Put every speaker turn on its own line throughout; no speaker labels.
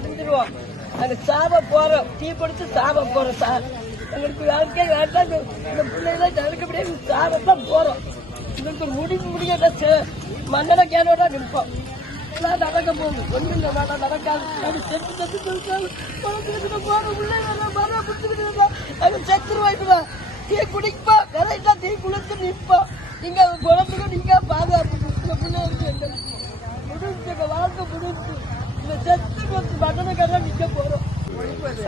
அடைஞ்சிருவோம் அது சாவ போறோம். தீ பிடிச்சு சாவ போறோம் சார். எங்களுக்கு வாழ்க்கை வேண்டாம். இந்த- இந்த பிள்ளைகளை நடக்கப்படியே சாவத்தான் போறோம். எங்களுக்கு ஒரு முடிவு முடியாத மன்னட கேனோட நிற்போம். எல்லாம் நடக்க போகுது. ஒன்றும் இல்லை வேண்டாம் நடக்காது. அது செத்து செத்து செத்து போற பிள்ளைங்க மரம் பிடிச்சிக்கிட்டு அது செத்துரு வாய்ப்புடா தீ குடிப்பா கரெக்டா தீ குளித்து நிற்போம். நீங்க குழந்தைங்க நீங்க பாதுகாப்பு இந்த பிள்ளைங்க முடிஞ்சு வாழ்க்கை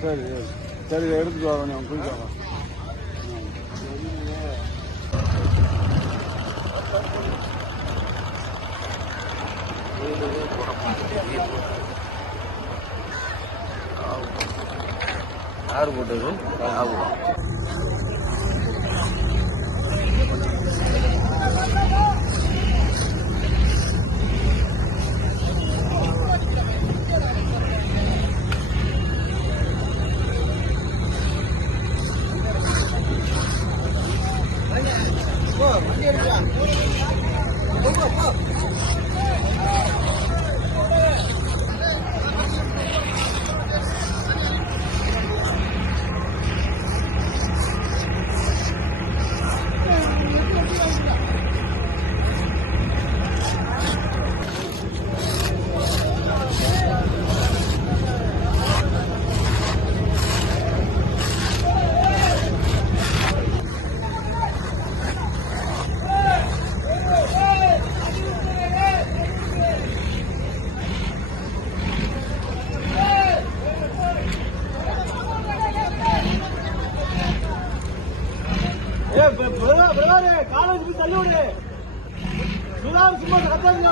சரி சரி. எடுத்துட்டு வரணும் அவன் போயிட்டு வா. யார் போட்டது? 박대리 가, 여기가없 어. காலேஜ் தள்ளி விடு. சுதா சும்மா கத்தாங்க